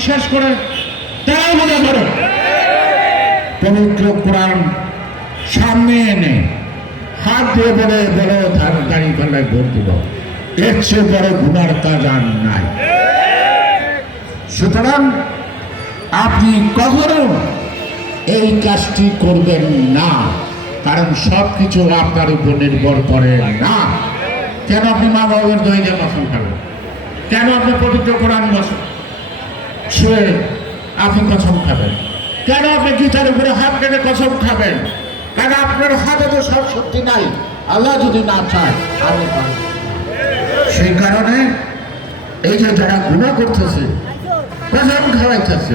বিশ্বাস করে তাই মনে করো পবিত্র কোরআন সামনে এনে হাত দিয়ে বলে বড় দাঁড়িয়ে পাল্লায় ভোট দিব। এর চেয়ে বড় গুনার কাজ আর নাই। সুতরাং আপনি কখনো এই কাজটি করবেন না, কারণ সব কিছু আপনার উপর নির্ভর করে না। কেন আপনি মা বাবার দিয়ে কসম খাবেন? কেন আপনি পবিত্র কোরআন বসেন ছুঁয়ে আপনি কসম খাবেন। কেন আপনি গীতার উপরে হাত কেটে কসম খাবেন? কারণ আপনার হাতে তো সব শক্তি নাই? আল্লাহ যদি না চায় না। সেই কারণে এই যে যারা গুণা করতেছে, কসম খাওয়াইতেছে,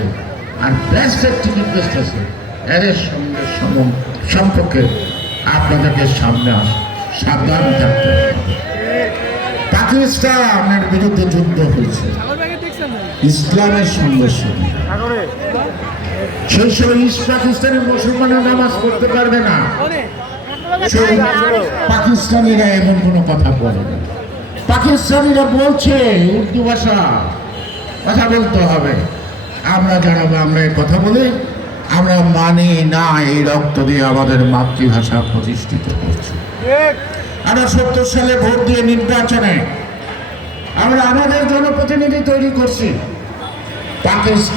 আর ব্যস্তের টিকিট বেচতেছে, এদের সঙ্গে সম- সম্পর্কে আপনাদেরকে সামনে আস সাবধান থাকতে পাকিস্তানের বিরুদ্ধে যুদ্ধ হয়েছে। ইসলামের সঙ্গে সঙ্গে সেই সময় ইস্ট পাকিস্তানের মুসলমানের নামাজ পড়তে পারবে না। সেই পাকিস্তানিরা এমন কোনো কথা বলে না। পাকিস্তানিরা বলছে উর্দু ভাষা। কথা বলতে হবে। আমরা যারা বাংলায় কথা বলি। আমরা মানি না এই রক্ত দিয়ে আমাদের মাতৃভাষা প্রতিষ্ঠিত করছি। আমরা সত্তর সালে ভোট দিয়ে নির্বাচনে আমরা আমাদের জনপ্রতিনিধি করছি। পাকিস্তান